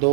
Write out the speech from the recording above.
2